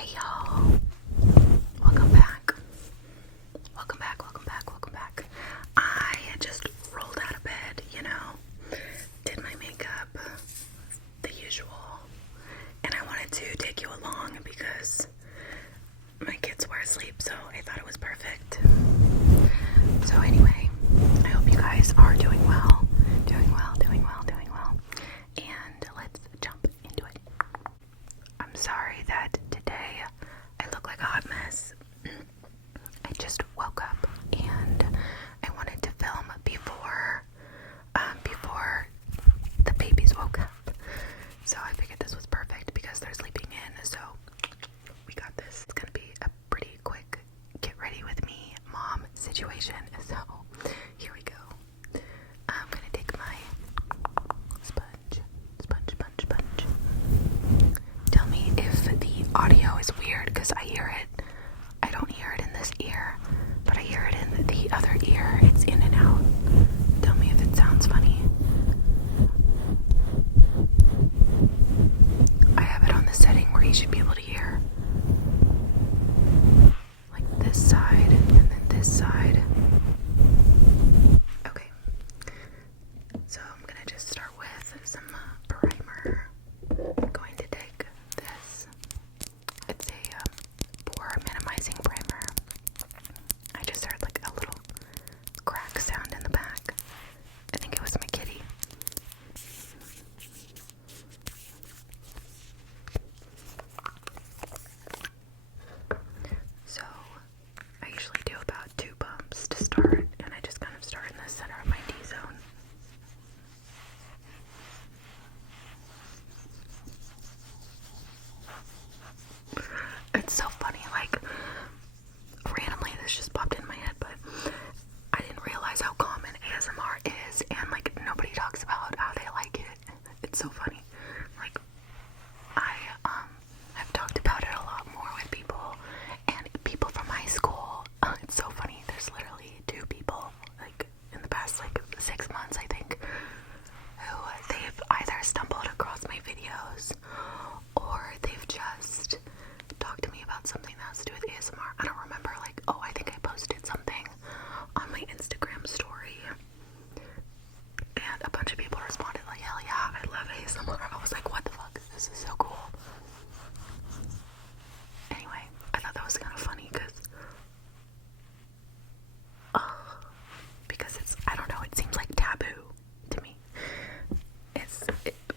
Hey y'all, welcome back. I just rolled out of bed, did my makeup, the usual, and I wanted to take you along because my kids were asleep, so I thought it was perfect. So anyway, I hope you guys are doing well, and let's jump into it. I'm sorry that today I look like a hot mess. I just woke up and I wanted to film before the babies woke up. So I figured this was perfect because they're sleeping in, so we got this. It's gonna be a pretty quick get ready with me mom situation. So here we go. I'm gonna take my sponge. Tell me if the audio is weird because I hear it. I don't hear it in this ear, but I hear it in the other ear. It's in and out. Tell me if it sounds funny. I have it on the setting where you should be able to hear. Like this side and then this side. Okay. So I'm gonna just start with some primer. I'm going to take this. It's a pore minimizing primer. I just heard like a little crack sound in the back. I think it was my kitty. So I usually do about 2 bumps to start, and I just kind of start in the center of my T-zone. It's so funny, like randomly this just popped in my head, but I didn't realize how common ASMR is, and like nobody talks about how they like it. It's so funny. Like I have talked about it a lot more with people, and people from high school. It's so funny. There's literally 2 people like in the past like 6 months, I think, who they've either stumbled across my videos or they've just talked to me about something that has to do with ASMR. I don't remember, like, oh, I think I posted something on my Instagram story and a bunch of people responded like, hell yeah, I love ASMR. I was like, what the fuck? This is so cool. Anyway, I thought that was kind of funny because it's, I don't know, it seems like taboo to me.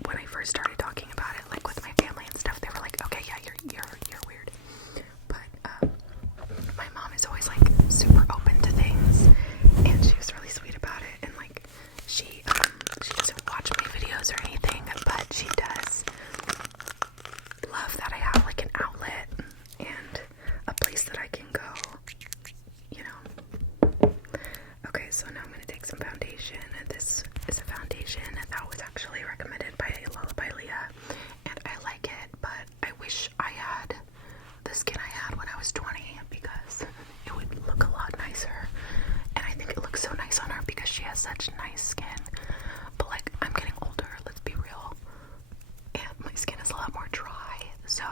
When I first started talking about it, like with my family and stuff, they were like, okay, yeah, you're weird. But my mom is always like super open to things, and she was really sweet about it. And like she doesn't watch my videos or anything, but she does love that I have like an outlet and a place that I can go, Okay, so now I'm going to take some foundation. This is a foundation that was actually recommended by Lullaby Leah, and I like it, but I wish I had the skin I had when I was 20 because it would look a lot nicer, and I think it looks so nice on her because she has such nice skin. But like, I'm getting older, let's be real, and my skin is a lot more dry. So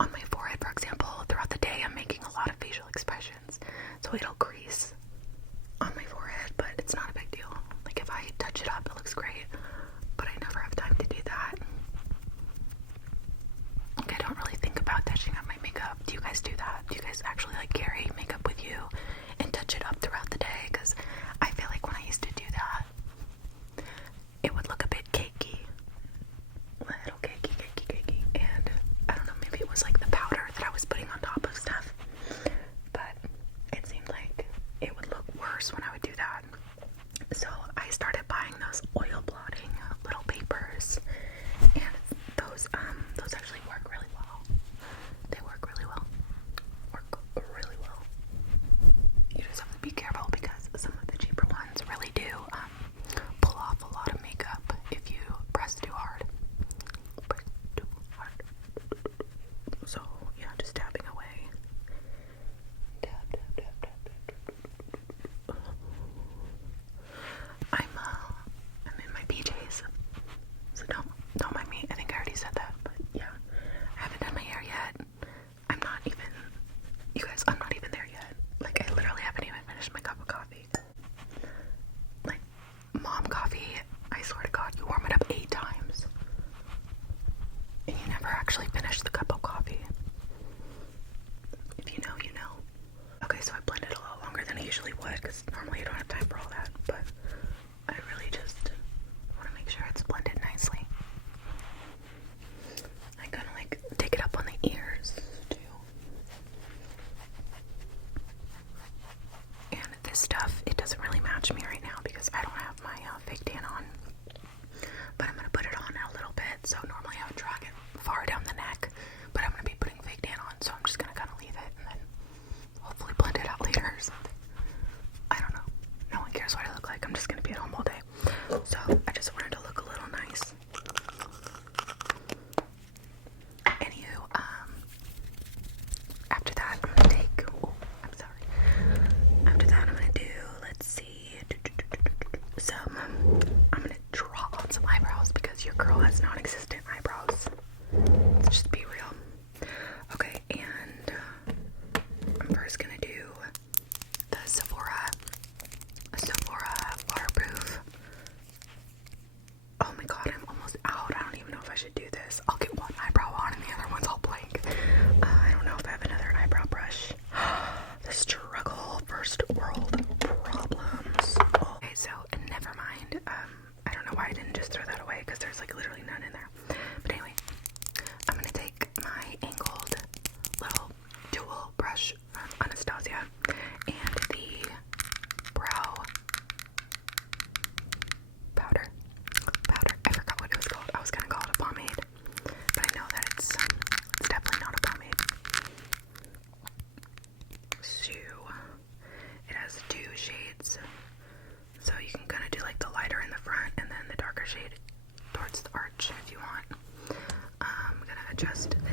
on my forehead, for example, throughout the day I'm making a lot of facial expressions, so it'll crease on my forehead, but it's not a big deal. Like if I touch it up, it looks great, but I never have time to do that. Like I don't really think about touching up my makeup. Do you guys do that? Do you guys actually like carry makeup with you and touch it up throughout the day? Because I feel like when I used to do that, it would look a bit cakey. A little cakey. And I don't know, maybe it was like the powder that I was putting on top of stuff. But it seemed like it would look worse when I would do that. So I started buying those oil blotting little papers, and those actually work really well. They work really well. You just have to be careful because some of the cheaper ones really do pull off a lot of makeup if you press too hard. So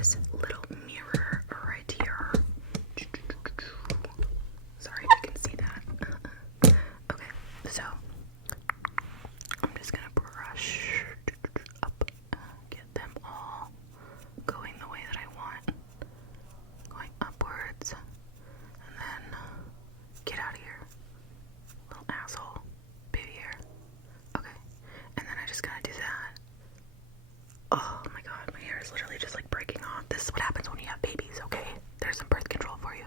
this little mirror right here. Sorry if you can see that. Okay, so I'm just gonna brush up, get them all going the way that I want, going upwards, and then get out of here, little asshole, baby hair. Okay, and then I just gotta do that. Oh my god, my hair is literally just like breaking off. This is what happens when you have babies, okay? There's some birth control for you.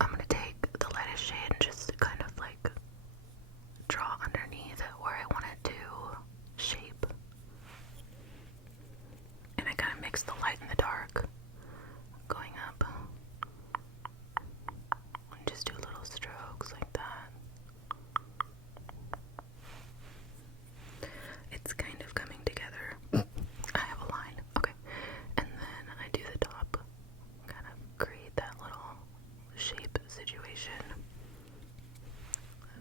I'm gonna take the lightest shade and just kind of like draw underneath where I want it to shape. And I kind of mix the light and the dark, going up. And just do little strokes like that. It's kind of coming together. I have a line. Okay. And then I do the top. Kind of create that little shape situation.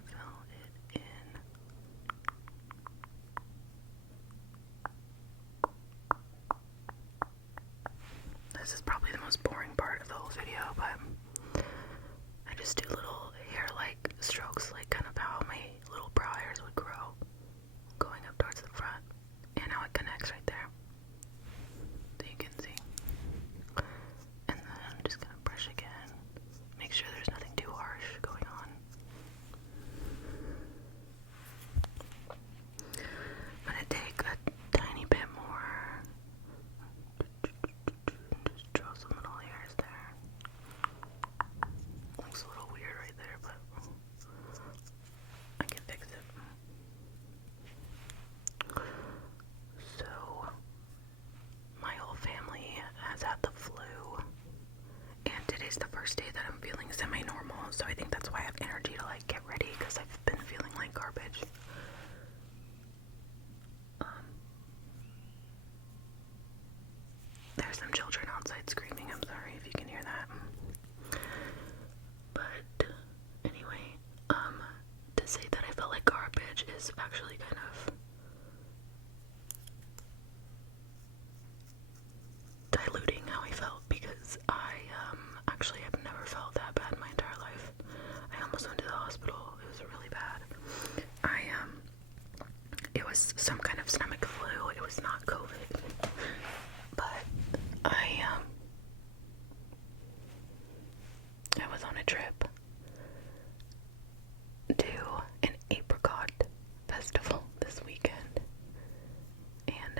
Fill it in. This is probably the most boring part of the whole video, but I just do little hair-like strokes, like kind of how my little brow hairs would grow, going up towards the front, and how it connects right there, so you can see. And then I'm just gonna brush again, make sure there's nothing too harsh going on. I'm gonna take a tiny bit more, just draw some little hairs there. Looks a little weird right there, but I can fix it. So, my whole family has had the flu, and today's the first day that I'm feeling semi-normal, so I think that's why I have energy to like get ready, because I've been feeling like garbage. There's some children outside screaming. I'm sorry if you can hear that. But anyway, to say that I felt like garbage is actually kind of diluting how I felt, because I actually have never felt that bad in my entire life. I almost went to the hospital. It was really bad. It was some kind of stomach flu. It was not COVID. But I was on a trip to an apricot festival this weekend, and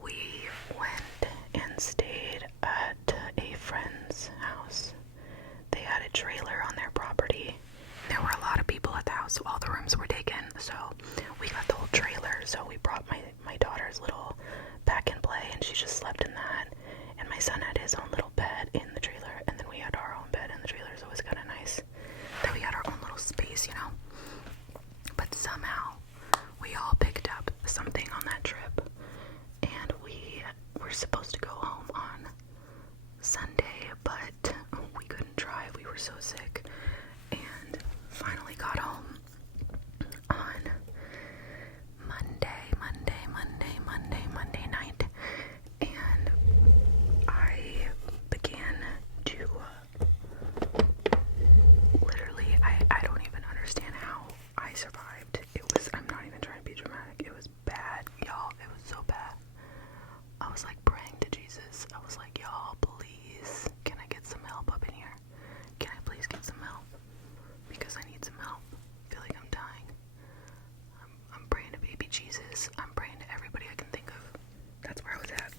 we went and stayed at a friend's house. They had a trailer on their property. There were a lot of people at the house, so all the rooms were taken, so we got the whole trailer. So we brought my daughter's little pack and play, and she just slept in that, and my son had his own little bed in the trailer, and then we had our own bed in the trailer, so it was kind of nice that we had our own little space, you know. But somehow we all picked up something on that trip, and we were supposed to go home on Sunday, but we couldn't drive. We were so sick, and finally got home on Monday night, and I began to literally, I don't even understand how I survived. I'm not even trying to be dramatic, it was bad, y'all. It was so bad. I was like praying to Jesus. I was like, y'all, please, can I get some help up in here? Can I please get some help? Because I need some help. I feel like I'm dying. I'm praying to baby Jesus. I'm praying to everybody I can think of. That's where I was at.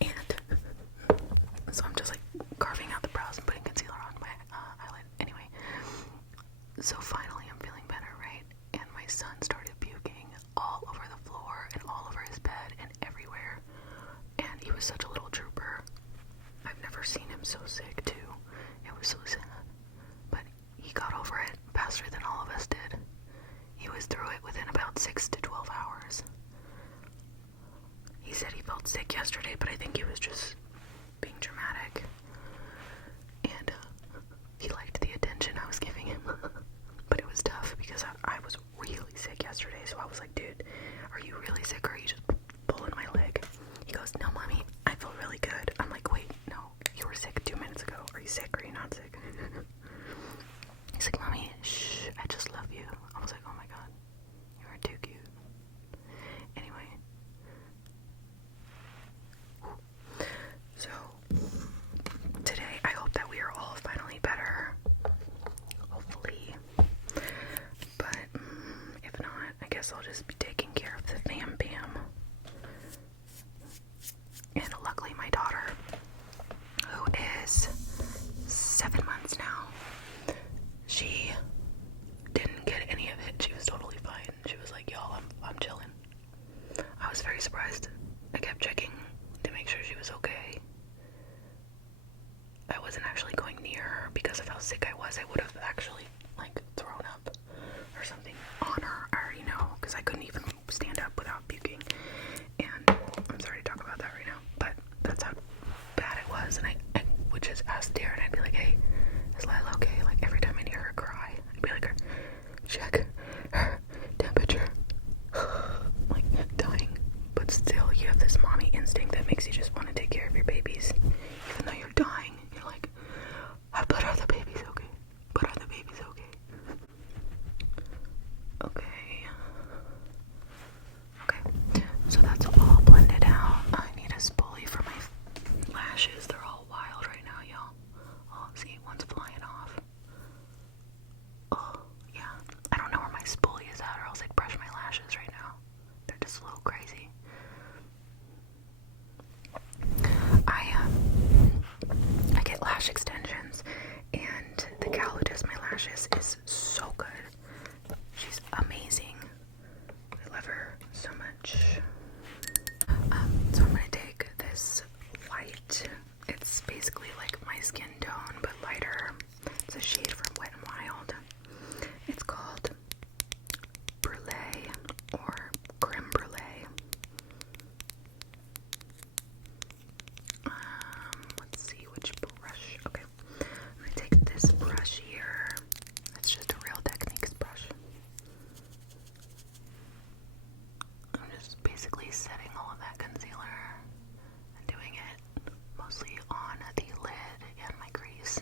And so I'm just like carving out the brows and putting concealer on my eyelid. Anyway, so finally I'm feeling better, right? And my son started puking all over the floor and all over his bed and everywhere. And he was such a little trooper. I've never seen him so sick too. It was so sad. But he got over it faster than all of us did. He was through it within about 6 to 12 hours. He said he felt sick yesterday, but I think he was just being dramatic. And he liked the attention I was giving him. But it was tough because I was really sick yesterday, so I was like, dude, are you really sick? surprised. I kept checking to make sure she was okay. I wasn't actually going near her because of how sick I was. I would have actually like thrown up or something on her. I already know, because I couldn't even stand up without puking. And I'm sorry to talk about that right now, but that's how bad it was. And I would just ask Darren, I'd be like, hey, is Lila okay? Like every time I hear her cry, I'd be like, check her temperature. Like dying. But still, you have this mommy instinct that makes you just want to take care of your babies. Even though you're dying, you're like, but are the babies okay? But are the babies okay? Okay. Okay. So that's all blended out. I need a spoolie for my lashes. They're all wild right now, y'all. Oh, see, one's flying off. Oh, yeah. I don't know where my spoolie is at, or else I'd brush my lashes right now. They're just a little crazy. I get lash extensions, and the gal who does my lashes is so good. She's amazing. I love her so much. So I'm gonna take this white. It's basically like my skin tone, but lighter. It's a shade from Wet n Wild. It's called Brulee or Creme Brulee. Let's see which brush. Okay, I'm gonna take this brush here. It's just a Real Techniques brush. I'm just basically setting all of that concealer and doing it mostly on the lid and my crease.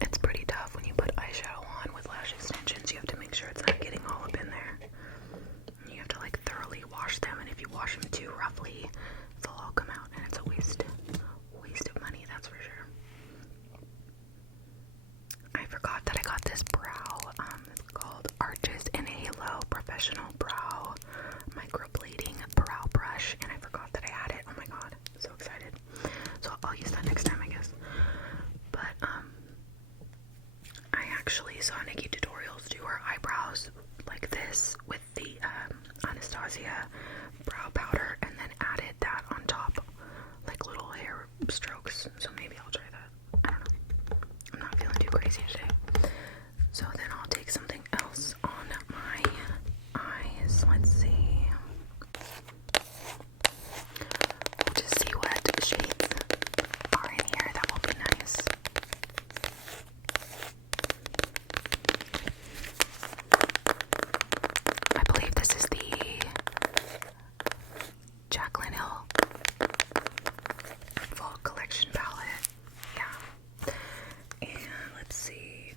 It's pretty tough when you put eyeshadow on with lash extensions. You have to make sure it's not getting all up in there. You have to like thoroughly wash them, and if you wash them too roughly, they'll all come out, and it's a waste of money, that's for sure. I forgot that I got this brow. It's called Arches in Halo Professional Brow Microblading Brow Brush, and I forgot that I had it. Oh my god, I'm so excited. So I'll use that next time, I guess. But I actually saw Nikki Tutorials do her eyebrows like this with the Anastasia brow powder, and then added that on top, like little hair strokes. So maybe I'll try that. I don't know. I'm not feeling too crazy today. So then I'll take something else on my eyes. Let's see. We'll just see what shades are in here. That will be nice. I believe this is the Jaclyn Hill Fall Collection palette. Yeah. And let's see.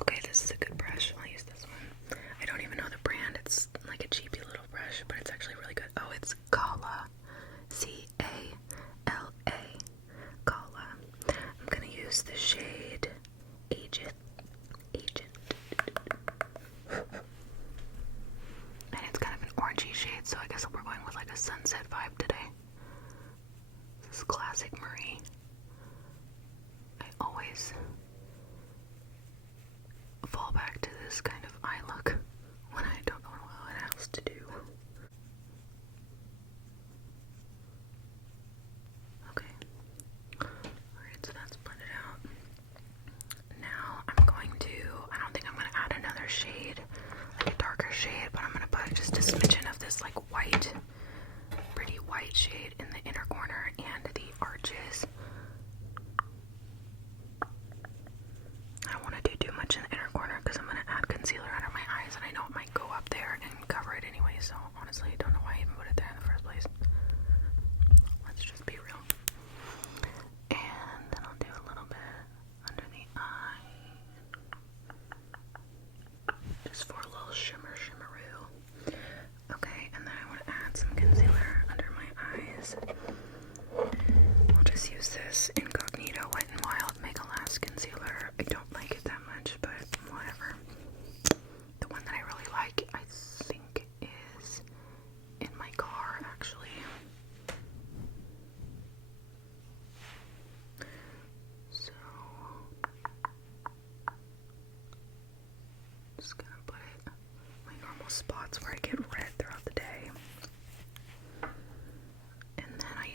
Okay, this is a good brush. I'll use this one. I don't even know the brand. It's like a cheapy little brush, but it's actually really good. Oh, it's Kala. C-A-L-A. Kala. I'm gonna use the shade Agent. And it's kind of an orangey shade, so I guess we're going with like a sunset vibe today. This is classic Marie. I always fall back to this kind of eye look when I don't know what else to do. Okay. Alright, so that's blended out. Now I'm going to, I don't think I'm going to add another shade, like a darker shade, but I'm going to put just a smidgen of this like white, pretty white shade in the inner corner and the arches.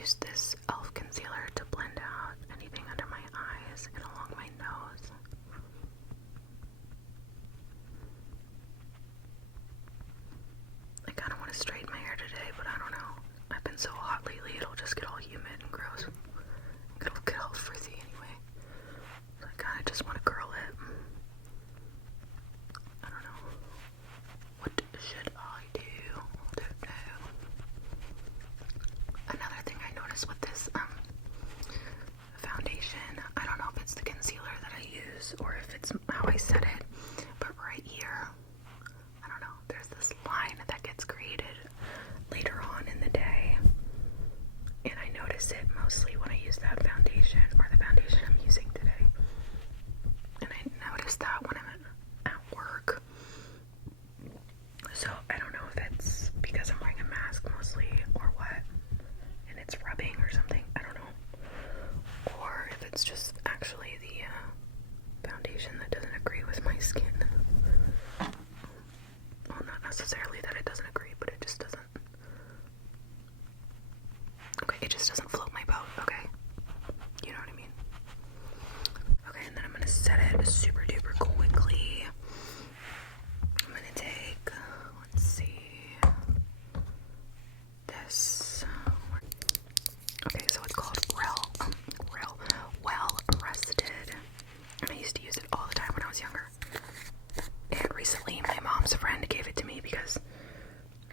use this e.l.f. concealer to blend out anything under my eyes and along my nose. I kind of want to straighten my hair today, but I don't know. I've been so hot lately, it'll just get all humid and gross. It'll get all frizzy anyway. So I kind of just want to curl it. I don't know. What should I do? I don't know. Another thing I noticed with this foundation, I don't know if it's the concealer that I use or if it's how I set it, but right here, I don't know, there's this line that gets created later on in the day, and I notice it mostly when I use that foundation or the foundation I'm using today. And I notice that when I'm at work. So I don't know if it's because I'm wearing a mask mostly or what, and it's rubbing or something, I don't know. Or if it's just actually the foundation that doesn't agree with my skin. Well, not necessarily that it doesn't agree, but it just doesn't. Okay, it just doesn't float my boat, okay? You know what I mean? Okay, and then I'm gonna set it super duper quickly. I'm gonna take, let's see, this. Okay, so it's called Well Rested. And I used to use it all the time when I was younger. And recently, my mom's friend gave it to me because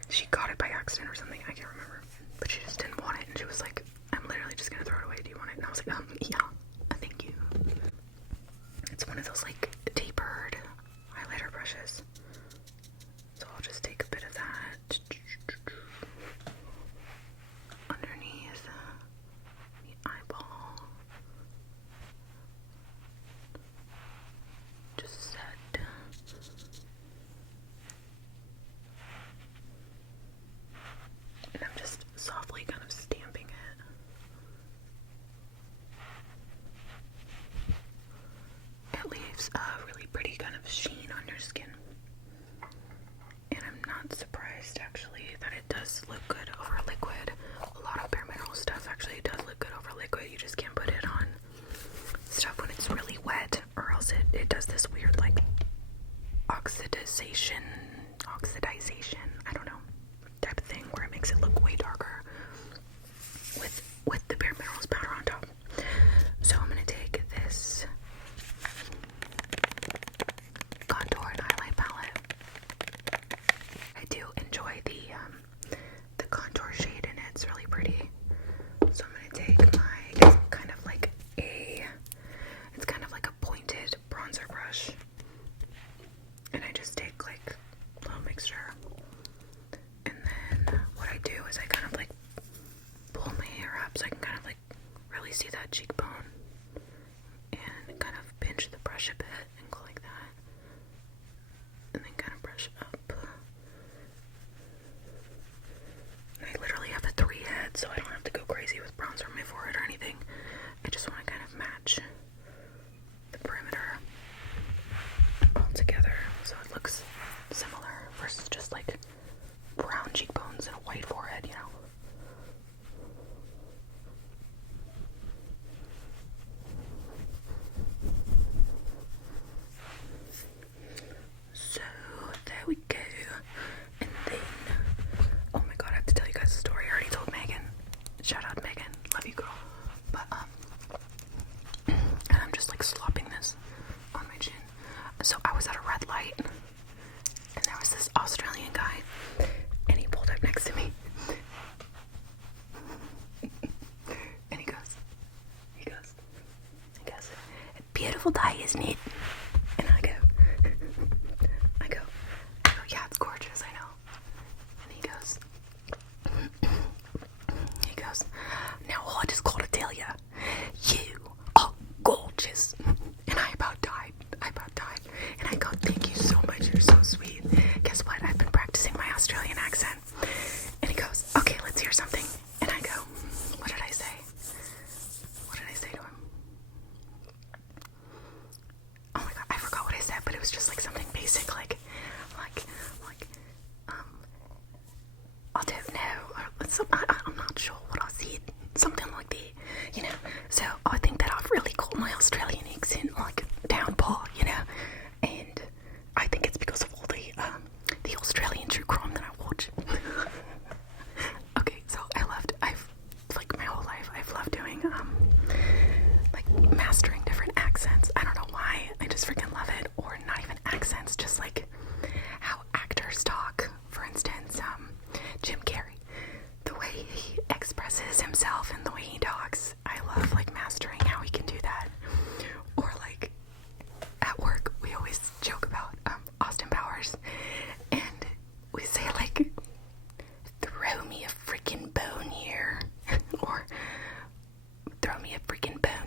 she got it by accident or something. I can't remember. But she just didn't want it. And she was like, I'm literally just going to throw it away. Do you want it? And I was like, yeah, thank you. It's one of those, like, tapered highlighter brushes. So I'll just take a bit of that underneath the eyeball. Just set. And I'm just softly kind of stamping it. It leaves a really pretty kind of sheen on your skin. And I'm not surprised actually that it does look good over liquid. A lot of Bare Minerals stuff actually does look good over liquid. You just can't put it on stuff when it's really wet, or else it does this weird like oxidization, I don't know, type of thing where it makes it look way darker with the Bare Minerals powder on top. So I'm gonna take this contour and highlight palette. I do enjoy the contour shade in it. It's really pretty. So I'm gonna take my kind of like a pointed bronzer brush, and I just take like a little mixture, and then what I do is I kind of like pull my hair up so I can kind of like really see that cheekbone, and kind of pinch the brush a bit and go like that, and then kind of brush up. And I literally have a 3 head, so I don't have to go crazy with bronzer on my forehead or anything. I just want to kind of match the perimeter all together so it looks similar versus just like brown cheekbones and a white forehead, you know. So there we go. And then, oh my god, I have to tell you guys a story. I already told Megan. Shout out Megan, love you girl. But and I'm just like slopping this on my chin. So I was at a red light, and there was this Australian guy, and he pulled up next to me, and he goes, beautiful day, isn't it? And I go, yeah, it's gorgeous, I know. And he goes, now all I just gotta tell ya, you are gorgeous. And I about died. And I go, thank you so much, you're so sweet. Guess what? I've been practicing my Australian accent. And he goes, okay, let's hear something. And I go, what did I say? What did I say to him? Oh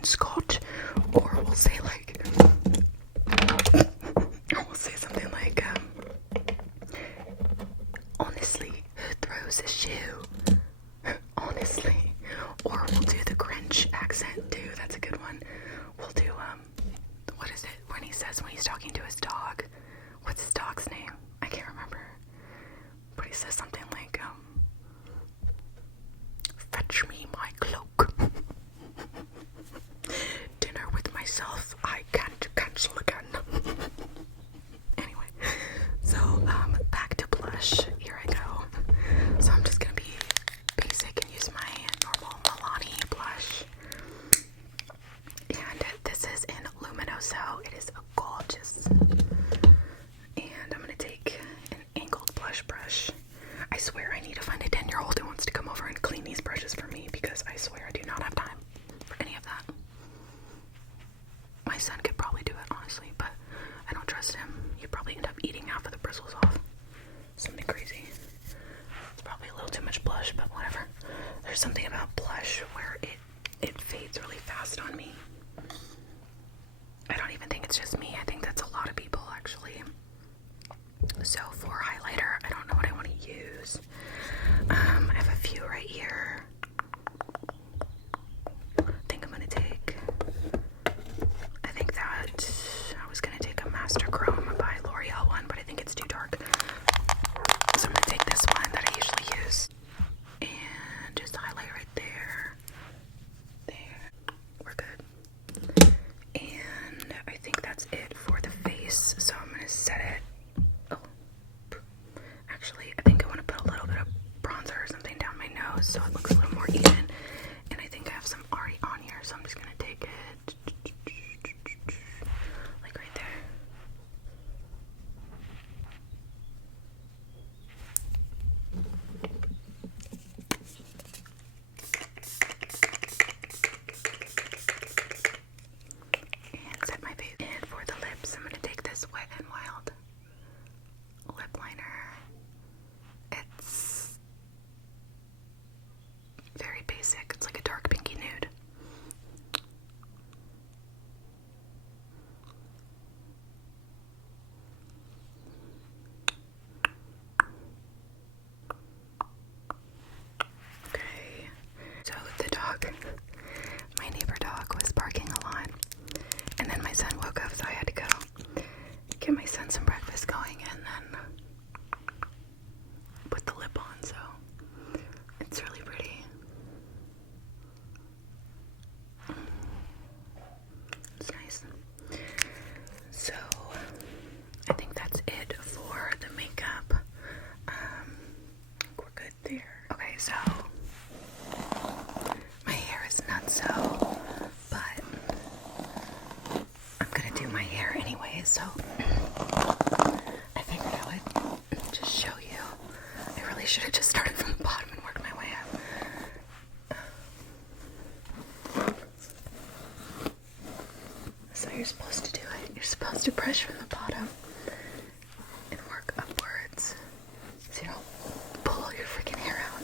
Scott, or we'll say like, or we'll say something like, honestly, who throws a shoe? Honestly. Or we'll do the Grinch accent too. That's a good one. We'll do what is it when he says when he's talking to his dog? What's his dog's name? I can't remember. But he says something like, fetch me my cloak. Dinner with myself, I can't cancel again. Anyway, so back to blush. Here I go. So I'm just gonna be basic and use my normal Milani blush. And this is in Luminoso. It is gorgeous. And I'm gonna take an angled blush brush. I swear I need to find a 10-year-old who wants to come over and clean these brushes for me, because I swear I do not have time for any of that. My son could probably do it, honestly, but I don't trust him. He'd probably end up eating half of the bristles off. Something crazy. It's probably a little too much blush, but whatever. There's something about blush where it fades really fast on me. I don't even think it's just me. I think that's a lot of people, actually. So for highlighter, I don't know what I want to use. I have a few right here. I think I'm going to take, I think that I was going to take a Master Chrome by L'Oreal one, but I think it's too dark. So I'm going to take this one that I usually use and just highlight right there. There. We're good. And I think that's it for the face. So I'm going to set it. Oh. Actually, I think I want to put a little bit of bronzer or something down my nose so it looks a little more even. And I think I have some already on here, so I'm just going to take it like right there. And set my face. And for the lips, I'm going to take this Wet n Wild lip liner. It's very basic. It's like a dark pinky nude. Okay. So the dog, my neighbor dog, was barking a lot. And then my son woke up, so I had to go get my son some breakfast going and then put the lip on, so it's really pretty. It's nice. So I think that's it for the makeup. We're good there. Okay, so my hair is not so, but I'm gonna do my hair anyway, so I figured I would just show you. I really should have just started from the bottom and worked my way up. So you're supposed to do it. You're supposed to brush from the bottom and work upwards so you don't pull all your freaking hair out.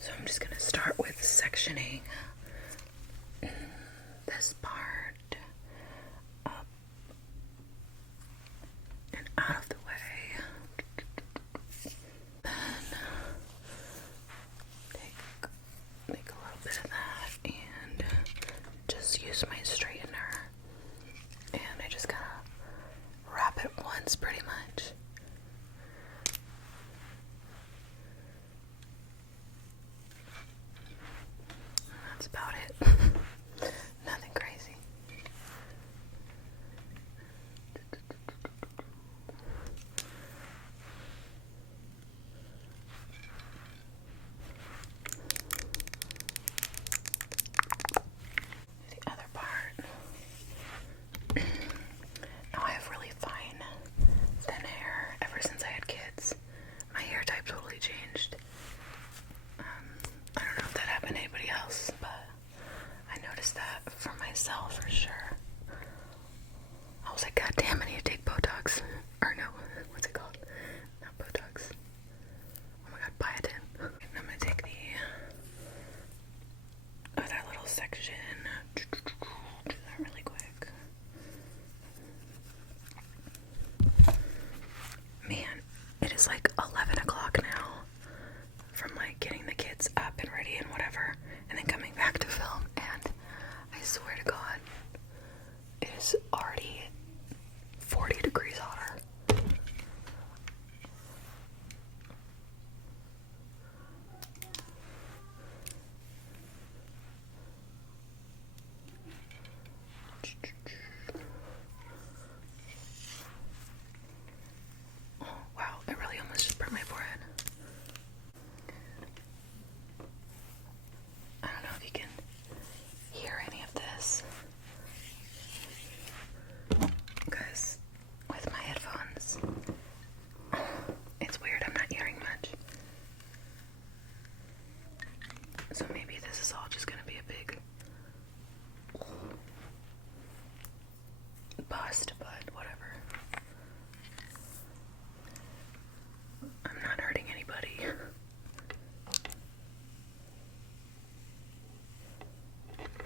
So I'm just going to start with sectioning this part up and out of the way. Then take a little bit of that and just use my straightener. And I just kind of wrap it once pretty much. That's about it. Nothing crazy. sell for sure. I was like, God damn, I need to take Botox. Or no, what's it called? Not Botox. Oh my god, biotin. And I'm gonna take that little section. Do that really quick. Man, it is like 11 o'clock now from like getting the kids up and ready and whatever, and then coming back to film, and I swear to God, it is already 40 degrees hotter. Oh, wow, it really almost just burnt my forehead. I don't know if you can hear any of this, because with my headphones, it's weird, I'm not hearing much. So maybe this is all just gonna be a big bust, but whatever. I'm not hurting anybody.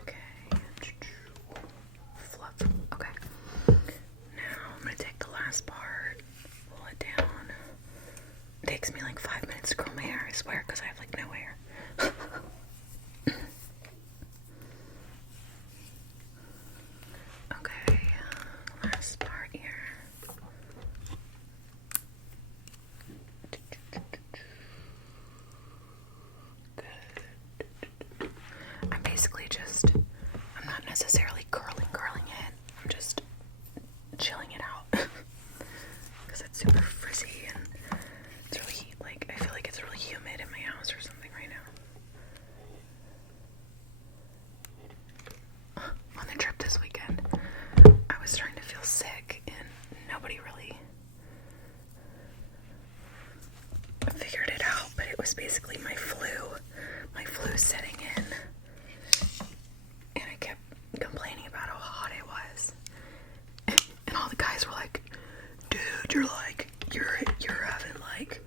Okay. Fluff. Okay. Now I'm gonna take the last part, pull it down. It takes me like 5 minutes to curl my hair, I swear, because I have like no hair. Okay, last part here. Good. I'm basically I'm not necessarily curling it. I'm just chilling it out. Because it's super frizzy and it's really, like, I feel like it's really humid in my house or something right now. On the trip this weekend, I was starting to feel sick and nobody really figured it out, but it was basically my flu setting in, and I kept complaining about how hot it was, and all the guys were like, dude, you're having like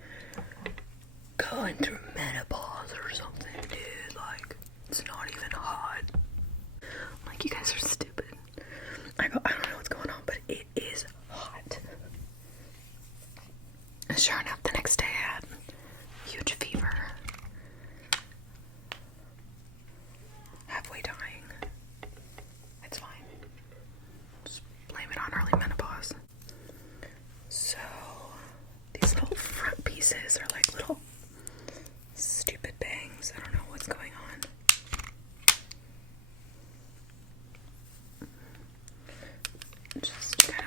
going through menopause or something, dude, like it's not even hot. I'm like, you guys are stupid. I don't know what's going on, but it is hot. And sure enough, the next day I had huge fever. Halfway dying. It's fine. Just blame it on early menopause. So, these little front pieces are like little stupid bangs. I don't know what's going on. Just kind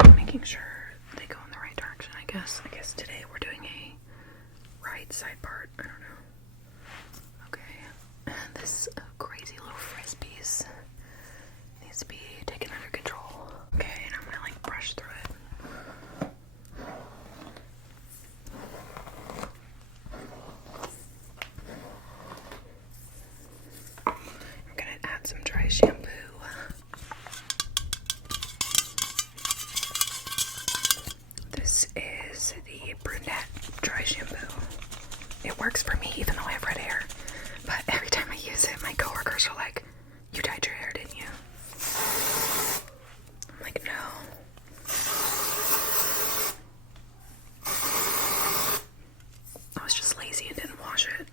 of making sure they go in the right direction, I guess. I guess today we're doing a right side part. I don't know. Okay. This crazy little frizz piece needs to be taken under control. Okay, and I'm gonna like brush through it. I'm gonna add some dry shampoo. This is the brunette dry shampoo. It works for me even though I have red hair, but every time I use it, my coworkers are like, you dyed your hair, didn't you? I'm like, no. I was just lazy and didn't wash it.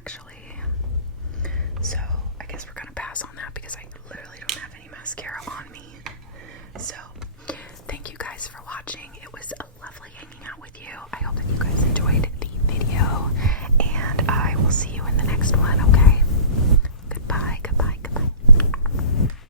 actually. So I guess we're gonna pass on that because I literally